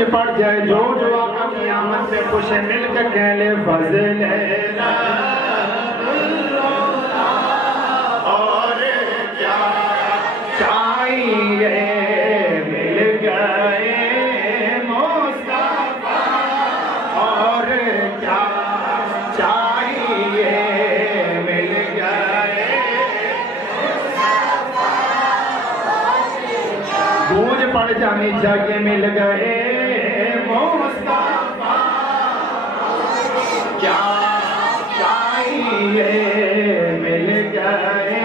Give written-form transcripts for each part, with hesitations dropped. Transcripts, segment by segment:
گونج پڑ جائے جو آقا قیامت میں خوش مل کے کہہ لے فضل ہے اور کیا چاہیے مل گئے مصطفیٰ اور کیا چاہیے مل گئے گونج پڑ جانی چاہیے مل گئے مصطفیٰ کیا چاہیے مل گئے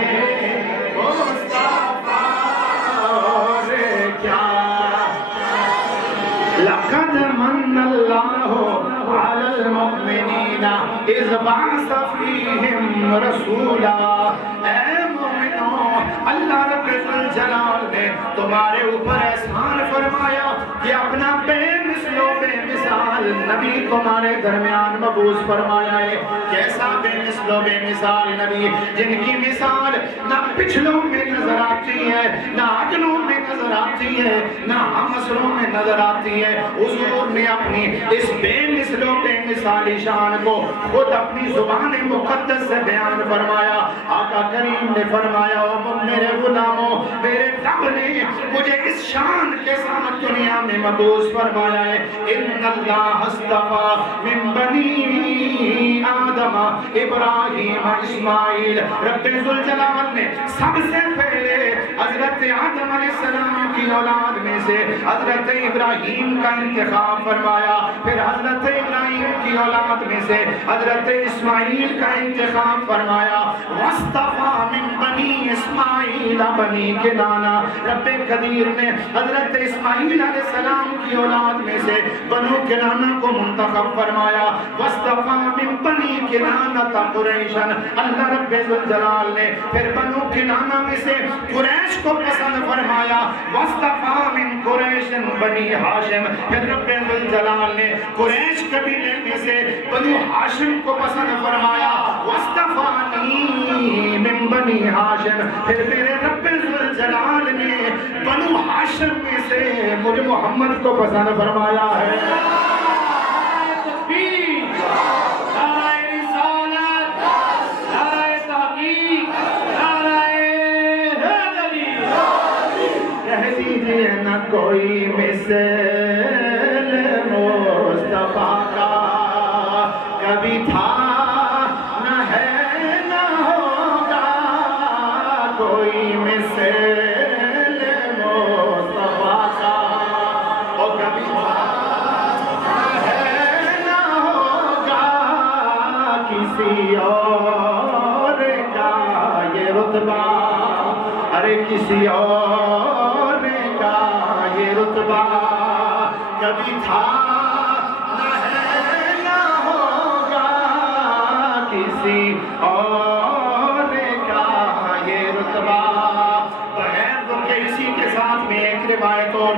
مصطفیٰ اور کیا لقد من اللہ علی المؤمنین اذ بعث فیہم رسولا اے مومنوں اللہ رب الجلال نے تمہارے اوپر احسان فرمایا کہ اپنا بے مثل و بے مثال نبی تمہارے درمیان مبعوث فرمایا ہے کیسا بے مثل و بے مثال نبی جن کی مثال نہ پچھلوں میں نظر آتی ہے نہ اگلوں میں نظر آتی ہے نہ ہمسروں میں نظر آتی ہے حضور نے اپنی اس بے مثل و بے مثالی شان کو خود اپنی زبان مقدس سے بیان فرمایا آقا کریم نے فرمایا میرے غلاموں میرے رب نے مجھے اس شان کے ساتھ دنیا میں مبعوث فرمایا ہے ان اللہ اصطفیٰ من بنی آدم ابراہیم اسماعیل رب ذوالجلال نے سب سے پہلے حضرت آدم علیہ السلام کی اولاد میں سے حضرت ابراہیم کا انتخاب فرمایا پھر حضرت ابراہیم کی اولاد میں سے حضرت اسماعیل کا انتخاب فرمایا واصطفیٰ من بنی اسماعیل بنی کنانہ رب قدیر نے حضرت اسماعیل علیہ السلام کی اولاد میں سے بنو کنانہ کو منتخب فرمایا واصطفیٰ من بنی کنانہ قریشا اللہ رب ذوالجلال نے پھر بنو کنانہ میں سے قریش کو پسند فرمایا واصطفیٰ من قریش بنی ہاشم پھر رب ذوالجلال نے قریش قبیلے میں سے بنو ہاشم کو پسند فرمایا واصطفانی من بنی ہاشم پھر میرے رب ذوالجلال نے بنو ہاشم میں سے مجھے محمد کو پسند فرمایا ہے نہ کوئی مثل مصطفیٰ کا کبھی تھا نہ ہے نہ ہوگا کوئی مثل مصطفیٰ کا اور کبھی تھا نہ ہے نہ ہوگا کسی اور کا یہ رتبہ ارے کسی اور یہ رتبہ کبھی تھا نہ ہے نہ ہوگا کسی اور کا یہ رتبہ بغیر اسی کے ساتھ میں ایک روایت اور